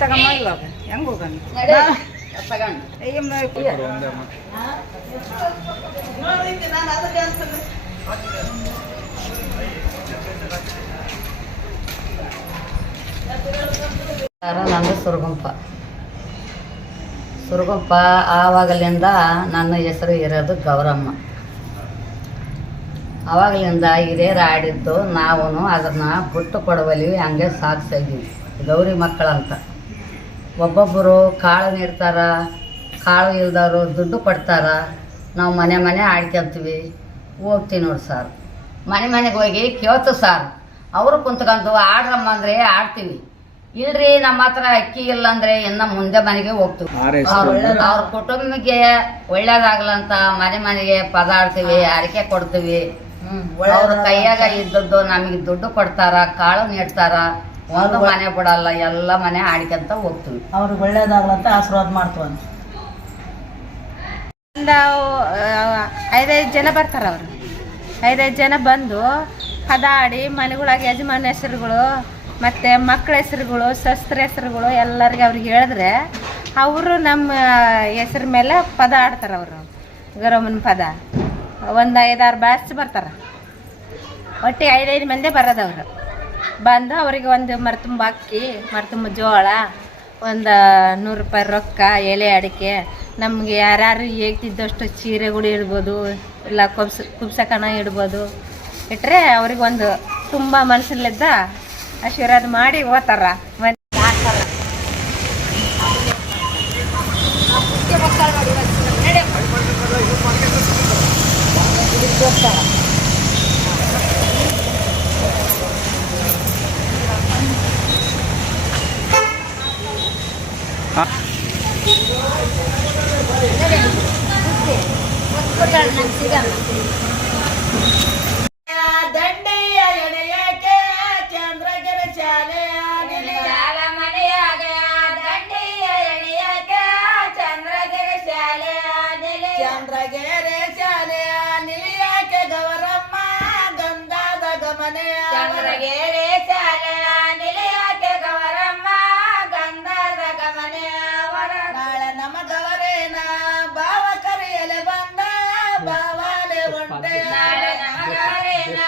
ತಗೊಂಬ ಇವಾಗ ಹೆಂಗ ಹೋಗೋಣ? ನಂದು ಸುರಗುಂಪ. ಸುರಗುಂಪ ಆವಾಗಲಿಂದ ನನ್ನ ಹೆಸರು ಇರೋದು ಗೌರಮ್ಮ. ಆವಾಗಲಿಂದ ಹಿರಿಯರು ಆಡಿದ್ದು ನಾವು ಅದನ್ನ ಬಿಟ್ಟು ಕೊಡುವಲ್ಲಿ ಹಂಗೆ ಸಾಕ್ಸಿದ್ವಿ ಗೌರಿ ಮಕ್ಕಳಂತ. ಒಬ್ಬೊಬ್ಬರು ಕಾಳು ನೀಡ್ತಾರೆ ಕಾಳು ಇಲ್ದವರು ದುಡ್ಡು ಕೊಡ್ತಾರ ನಾವು ಮನೆ ಮನೆ ಆಡ್ಕೊಂತೀವಿ. ಹೋಗ್ತೀವಿ ನೋಡಿ ಸರ್. ಮನೆ ಮನೆಗೆ ಹೋಗಿ ಕೇಳ್ತು ಸರ್. ಅವರು ಕುಂತ್ಕೊಂಡು ಆಡ್ರಮ್ಮ ಅಂದರೆ ಆಡ್ತೀವಿ. ಇಲ್ರಿ ನಮ್ಮ ಹತ್ರ ಅಕ್ಕಿ ಇಲ್ಲ ಅಂದ್ರೆ ಇನ್ನ ಮುಂದೆ ಮನೆಗೆ ಹೋಗ್ತೀವಿ. ಅವ್ರ ಅವ್ರ ಕುಟುಂಬಕ್ಕೆ ಒಳ್ಳೇದಾಗ್ಲಂತ ಮನೆ ಮನೆಗೆ ಪದಾಡ್ತೀವಿ ಅಡಿಕೆ ಕೊಡ್ತೀವಿ. ಅವ್ರ ಕೈಯಾಗ ಇದ್ದದ್ದು ನಮಗೆ ದುಡ್ಡು ಕೊಡ್ತಾರ ಕಾಳು ನೀಡ್ತಾರ. ಒಂದು ಮನೆ ಬಿಡಲ್ಲ ಎಲ್ಲ ಮನೆ ಆಡ್ಕೊಂತ ಹೋಗ್ತೀವಿ. ಅವ್ರು ಒಳ್ಳೇದಾಗ್ಲಂತ ಆಶೀರ್ವಾದ ಮಾಡ್ತೀವಿ ಒಂದು ಐದೈದು ಜನ ಬರ್ತಾರೆ ಅವರು. ಐದೈದು ಜನ ಬಂದು ಹದಾಡಿ ಮನೆಗಳಾಗ ಯಜಮಾನ ಹೆಸರುಗಳು ಮತ್ತು ಮಕ್ಕಳ ಹೆಸರುಗಳು ಶಸ್ತ್ರ ಹೆಸರುಗಳು ಎಲ್ಲರಿಗೆ ಅವ್ರಿಗೆ ಹೇಳಿದ್ರೆ ಅವರು ನಮ್ಮ ಹೆಸ್ರ ಮೇಲೆ ಪದ ಆಡ್ತಾರೆ ಅವರು. ಗರಮನ ಪದ. ಒಂದು ಐದಾರು ಬ್ಯಾಚ್ ಬರ್ತಾರೆ. ಒಟ್ಟಿಗೆ ಐದೈದು ಮಂದಿ ಬರೋದವ್ರು ಬಂದು ಅವರಿಗೆ ಒಂದು ಮರ್ತುಂಬ ಅಕ್ಕಿ, ಮರ್ತುಂಬ ಜೋಳ, ಒಂದು ನೂರು ರೂಪಾಯಿ ರೊಕ್ಕ, ಎಲೆ ಅಡಿಕೆ. ನಮಗೆ ಯಾರ್ಯಾರು ಹೇಗ್ತಿದ್ದಷ್ಟು ಚೀರೆಗಳು ಇಡ್ಬೋದು, ಇಲ್ಲ ಕುಬ್ಸ, ಕುಬ್ಸಕಣ ಇಡ್ಬೋದು. ಇಟ್ಟರೆ ಅವ್ರಿಗೆ ಒಂದು ತುಂಬ ಮನಸ್ಸಲ್ಲಿದ್ದ ಆಶೀರ್ವಾದ ಮಾಡಿ ಓದ್ತಾರ ಮತ್ತೆ ದಂಡಿಯ ಎಣೆಯಕ್ಕೆ ಚಂದ್ರಗಿರಿ ಶಾಲೆ ಚಂದ್ರಗಿರಿ ಶಾಲೆ ನಿಲಿಯಾಕೆ ಗೌರಮ್ಮ ಗಂಧಾದ ಗಮನೆಯ ಚಂದ್ರಗಿರಿ నారాయణ